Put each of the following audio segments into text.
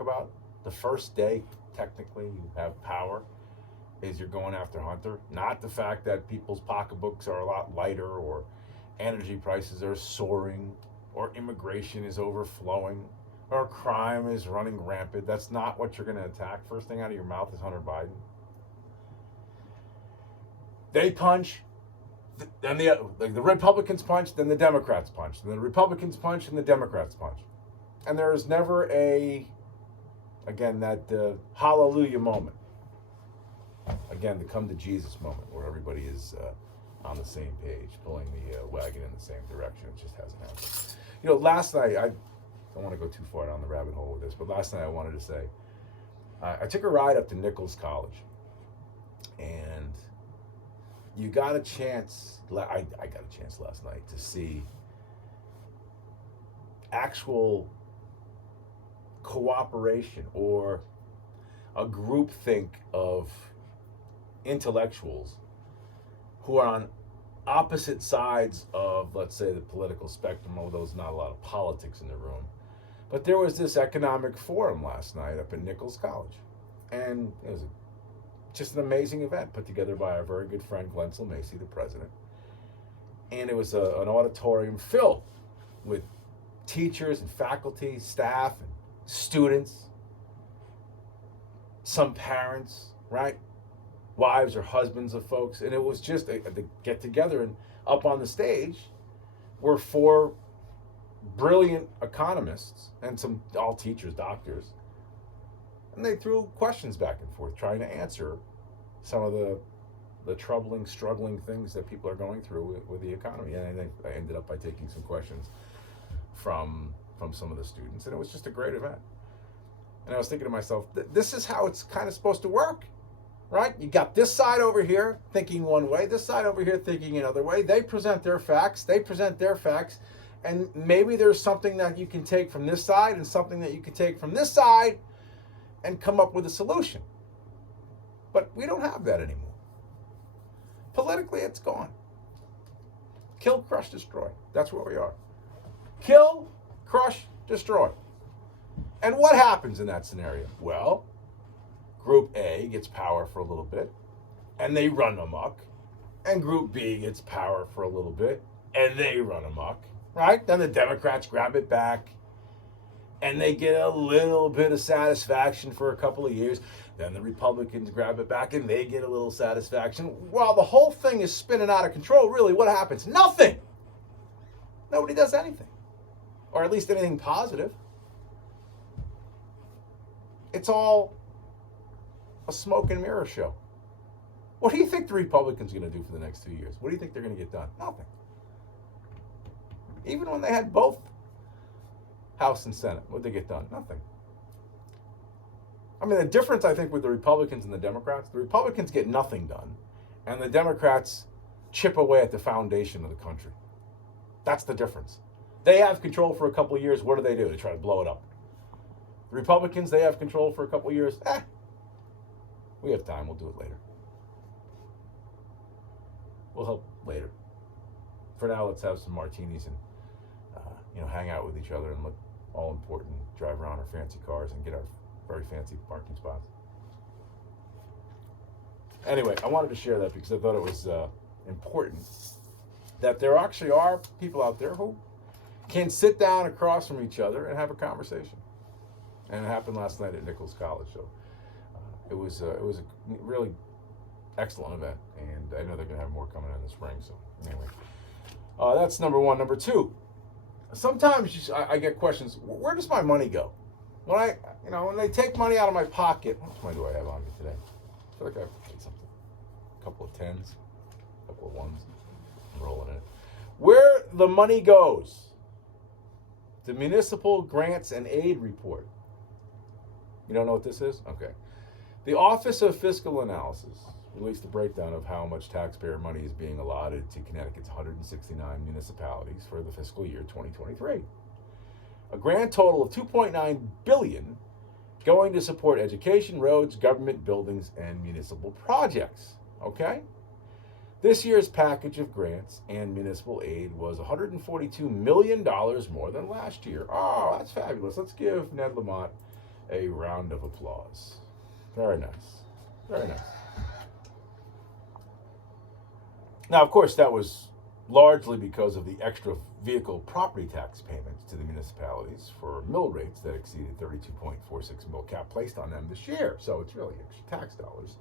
about, the first day, technically, you have power, is you're going after Hunter. Not the fact that people's pocketbooks are a lot lighter, or energy prices are soaring, or immigration is overflowing, or crime is running rampant. That's not what you're going to attack. First thing out of your mouth is Hunter Biden. They punch, then the Republicans punch, then the Democrats punch, then the Republicans punch, and the Democrats punch. And there is never that hallelujah moment. Again, the come to Jesus moment where everybody is on the same page, pulling the wagon in the same direction. It just hasn't happened. Last night, I don't want to go too far down the rabbit hole with this, but last night I wanted to say, I took a ride up to Nichols College, and I got a chance last night to see actual cooperation, or a groupthink of intellectuals who are on opposite sides of, let's say, the political spectrum, although there's not a lot of politics in the room. But there was this economic forum last night up at Nichols College, and it was just an amazing event put together by our very good friend Glenn Macy, the president. And it was an auditorium filled with teachers and faculty, staff, and students, some parents, right? Wives or husbands of folks. And it was just a get together, and up on the stage were four brilliant economists and all teachers, doctors. And they threw questions back and forth, trying to answer some of the troubling, struggling things that people are going through with the economy. And I ended up by taking some questions from some of the students, and it was just a great event. And I was thinking to myself, this is how it's kind of supposed to work, right? You got this side over here thinking one way, this side over here thinking another way. They present their facts, and maybe there's something that you can take from this side and something that you can take from this side and come up with a solution. But we don't have that anymore. Politically, it's gone. Kill, crush, destroy. That's where we are. Kill, crush, destroy. And what happens in that scenario? Well, Group A gets power for a little bit, and they run amok. And Group B gets power for a little bit, and they run amok. Right? Then the Democrats grab it back, and they get a little bit of satisfaction for a couple of years. Then the Republicans grab it back, and they get a little satisfaction. While the whole thing is spinning out of control, really, what happens? Nothing. Nobody does anything. Or at least anything positive. It's all a smoke and mirror show. What do you think the Republicans are going to do for the next 2 years? What do you think they're going to get done? Nothing. Even when they had both House and Senate, what did they get done? Nothing. I mean, the difference, I think, with the Republicans and the Republicans get nothing done, and the Democrats chip away at the foundation of the country. That's the difference. They have control for a couple of years. What do? They try to blow it up. The Republicans, they have control for a couple of years. We have time. We'll do it later. We'll help later. For now, let's have some martinis and hang out with each other and look all important, drive around our fancy cars and get our very fancy parking spots. Anyway, I wanted to share that because I thought it was important that there actually are people out there who can sit down across from each other and have a conversation. And it happened last night at Nichols College. So it was a really excellent event, and I know they're going to have more coming in the spring. So anyway, that's number one. Number two, sometimes I get questions. Where does my money go? When they take money out of my pocket, how much money do I have on me today? I feel like I've paid something. A couple of tens, a couple of ones. I'm rolling in it. Where the money goes. The Municipal Grants and Aid Report. You don't know what this is? Okay. The Office of Fiscal Analysis released a breakdown of how much taxpayer money is being allotted to Connecticut's 169 municipalities for the fiscal year 2023. A grand total of $2.9 billion going to support education, roads, government buildings, and municipal projects. Okay? This year's package of grants and municipal aid was $142 million more than last year. Oh, that's fabulous. Let's give Ned Lamont A round of applause. Very nice. Very nice. Now, of course, that was largely because of the extra vehicle property tax payments to the municipalities for mill rates that exceeded 32.46 mill cap placed on them this year. So it's really extra tax dollars.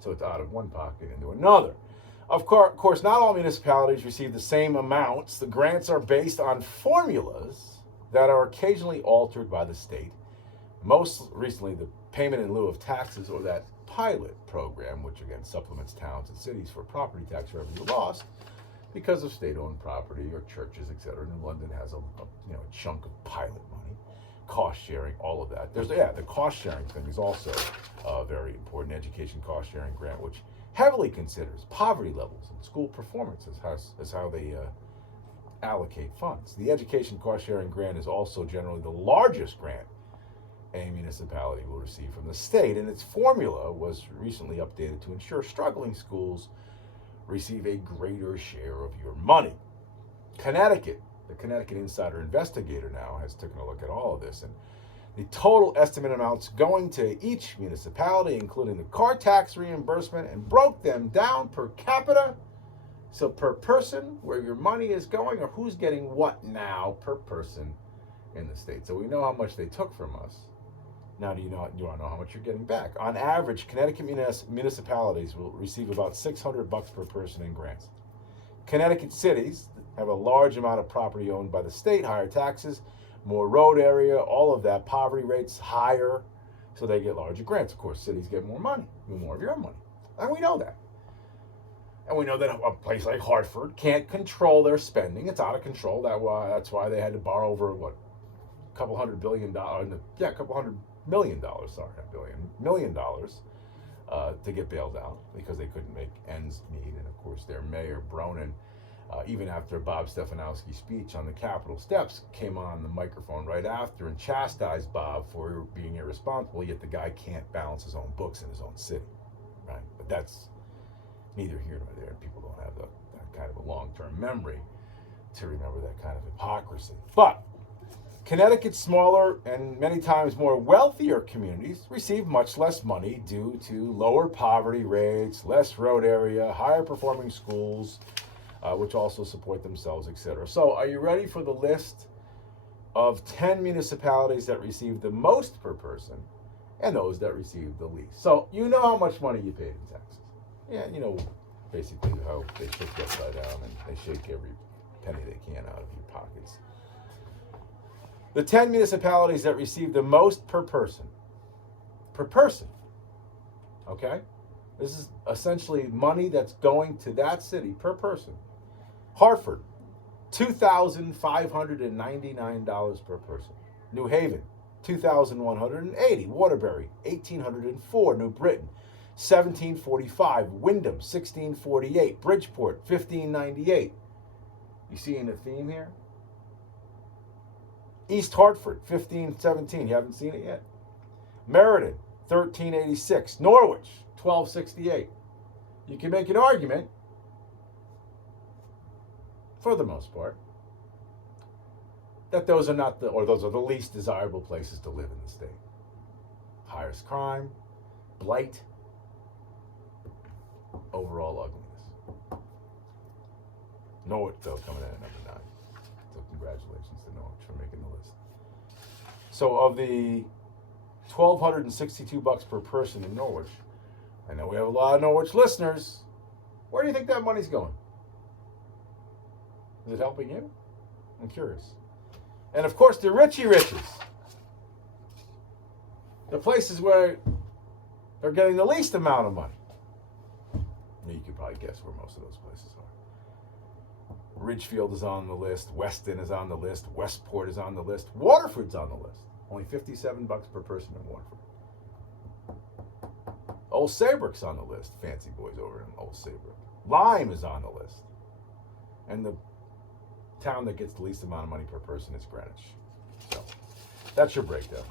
So it's out of one pocket into another. Of course, not all municipalities receive the same amounts. The grants are based on formulas that are occasionally altered by the state. Most recently, the payment in lieu of taxes, or that pilot program, which again supplements towns and cities for property tax revenue lost because of state-owned property or churches, etc. And London has a chunk of pilot money, cost sharing, all of that. The cost sharing thing is also very important. Education cost sharing grant, which heavily considers poverty levels and school performance as how they allocate funds. The education cost sharing grant is also generally the largest grant a municipality will receive from the state, and its formula was recently updated to ensure struggling schools receive a greater share of your money. Connecticut, the Connecticut Insider Investigator now has taken a look at all of this, and the total estimate amounts going to each municipality, including the car tax reimbursement, and broke them down per capita. So per person, where your money is going, or who's getting what now per person in the state. So we know how much they took from us. Now, do you want to know how much you're getting back? On average, Connecticut municipalities will receive about $600 per person in grants. Connecticut cities have a large amount of property owned by the state, higher taxes, more road area, all of that. Poverty rates higher, so they get larger grants. Of course, cities get more money, more of your own money. And we know that. And we know that a place like Hartford can't control their spending. It's out of control. That's why they had to borrow over, a couple $100 million, million dollars to get bailed out because they couldn't make ends meet. And of course, their mayor, Bronin, even after Bob Stefanowski's speech on the Capitol steps, came on the microphone right after and chastised Bob for being irresponsible, yet the guy can't balance his own books in his own city, right? But that's neither here nor there. People don't have that kind of a long-term memory to remember that kind of hypocrisy. But Connecticut's smaller and many times more wealthier communities receive much less money due to lower poverty rates, less road area, higher performing schools, which also support themselves, etc. So are you ready for the list of 10 municipalities that receive the most per person and those that receive the least? So you know how much money you paid in taxes. Yeah, you know basically how they shake you upside down and they shake every penny they can out of your pockets. The 10 municipalities that receive the most per person, okay? This is essentially money that's going to that city per person. Hartford, $2,599 per person. New Haven, $2,180. Waterbury, $1,804. New Britain, $1,745. Wyndham, $1,648. Bridgeport, $1,598. You seeing a theme here? East Hartford, $1,517. You haven't seen it yet? Meriden, $1,386. Norwich, $1,268. You can make an argument, for the most part, that those are the least desirable places to live in the state. Highest crime, blight, overall ugliness. Norwich, though, coming in at number 9. So congratulations to Norwich for making the list. So of the $1,262 per person in Norwich, I know we have a lot of Norwich listeners. Where do you think that money's going? Is it helping you? I'm curious. And of course, the Richie Riches. The places where they're getting the least amount of money. You can probably guess where most of those places are. Ridgefield is on the list. Weston is on the list. Westport is on the list. Waterford's on the list. Only $57 per person in Waterford. Old Saybrook's on the list. Fancy boys over in Old Saybrook. Lyme is on the list. And the town that gets the least amount of money per person is Greenwich. So that's your breakdown.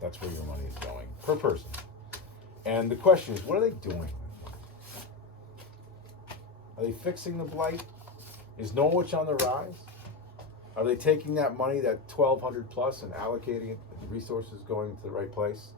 That's where your money is going per person. And the question is, what are they doing? Are they fixing the blight? Is Norwich on the rise? Are they taking that money, that $1,200 plus, and allocating it resources going to the right place.